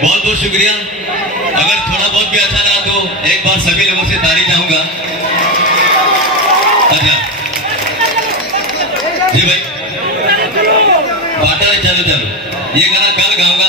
बहुत बहुत शुक्रिया। अगर थोड़ा बहुत भी अच्छा लगा तो एक बार सभी लोगों से ताली चाहूंगा। अच्छा जी भाई, बाटा चलो चलो, ये गाना कल गाऊंगा।